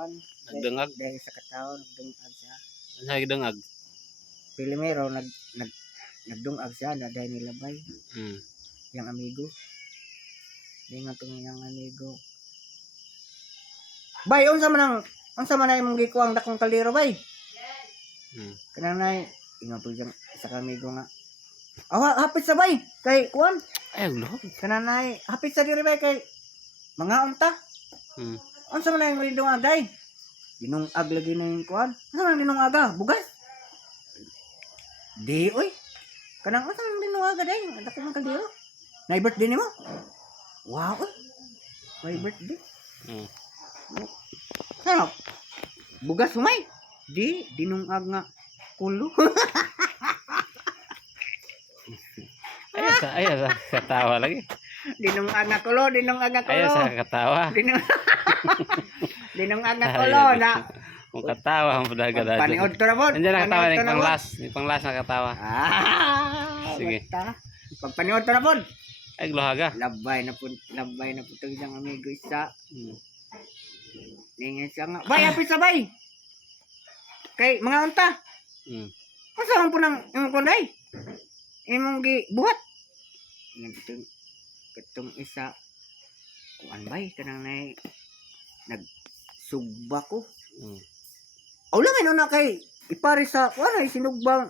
kuan. Nagdungag. Dahil sa kataon nagdungag siya. Ano nagdungag? Primero nagdungag siya na dahil nilabay yang amigo. Dingan tong yang amigo. Bay, unsa man imong gikuang dakong kaldero bay? Kanang nay ingon po diyang isa ka amigo nga. Awa hapit sa bay kay kuan. Ay ulo. Kanang nay hapit sa diri bay kay mga unta. Unsa man imong gidungag day? Dinungag lagi na yung kuan. Unsa man dinungaga? Bugas? Di oy. Kanang unsa man dinungaga day? Dakong kaldero. Nay birthday nimo? Wow. May birthday. Ano? Bugas humay? Di, dinungag nga kulo. Ay sa katawa lagi. Dinungag nga kulo, dinungag nga kulo. Ay sa katawa. Dinungag nga kulo na. Kung katawa ang padaga dati. Paniod to na po. Nandiyan na katawa ni panglas na katawa. Sige. Pagpaniod to na po. Ay glohaga. Labay na po tong isang amigo isa. Ningin siya nga. Bay, hapit sa bay. Kay mga unta. Asa man po nang imong kunday? Imong gibuhat. Katong isa. Kuan bay kanang nay nagsugba ko. Aw lamin una kay ipare sa kuan ay sinugba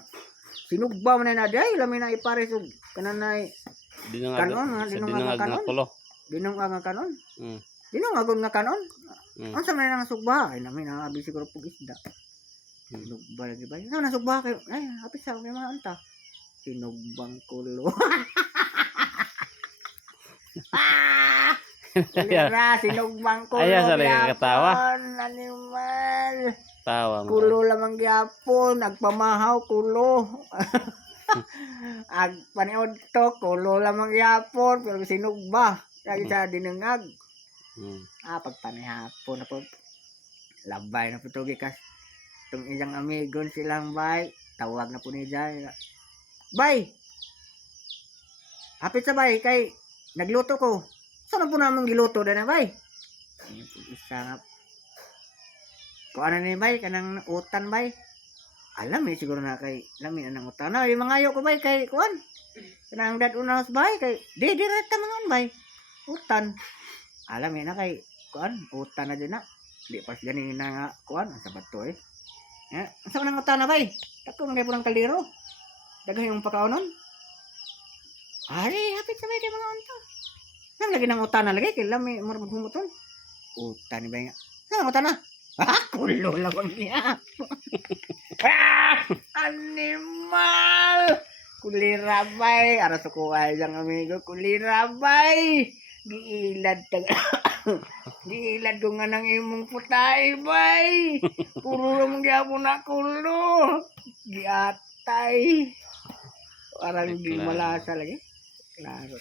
man na day lamin na ipare sug kanang nay dinungag nga kulo. Dinungag nga kanon. Dinungag nga kanon. Unsa man nang sugba ay namin na abi siguro pug isda. Sinugba lagi ba? Ano nasugba kay ay hapit sa mga anta. Sinugbang kulo. Sinugbang kulo. Ay sa lagi katawa. Animal. Tawa mo. Kulo lamang gyapon, nagpamahaw kulo. Ag paniod to kulo lamang gyapon pero sinugba kay sa dinungag. Pagpanihapon na po. Labay na po to gikas. Itong isang amigon silang bay. Tawag na po ni Jay. Bay! Hapit sa bay kay nagluto ko. Saan po namin giluto na bay? Isa nga. Kung ano ni bay, kanang utan bay. Alam siguro na kay lamin anang utan. Yung mga ayo ko bay kay kuan. Kanang dad unas bay kay di direta mangan bay. Utan. Alam na kay kuan, utan na din na. Di pas ganin na nga kuan, sa bato eh. Asa man ang utan na bay? Takong kay pulang kaldero. Daghan yung pakaonon. Ari, hapit sa bay kay mga unta. Nang lagi ng utan na lagi kay lami murag humuton. Utan ni bay nga. Nang utan na. Kulo lang niya. Animal! Kulirabay. Aras ako ay yung amigo. Kulirabay. Giilad ko nga ng imong putay, bay. Puro namang gyapon na kulo. Giatay. Parang di malasa lagi. Klaro.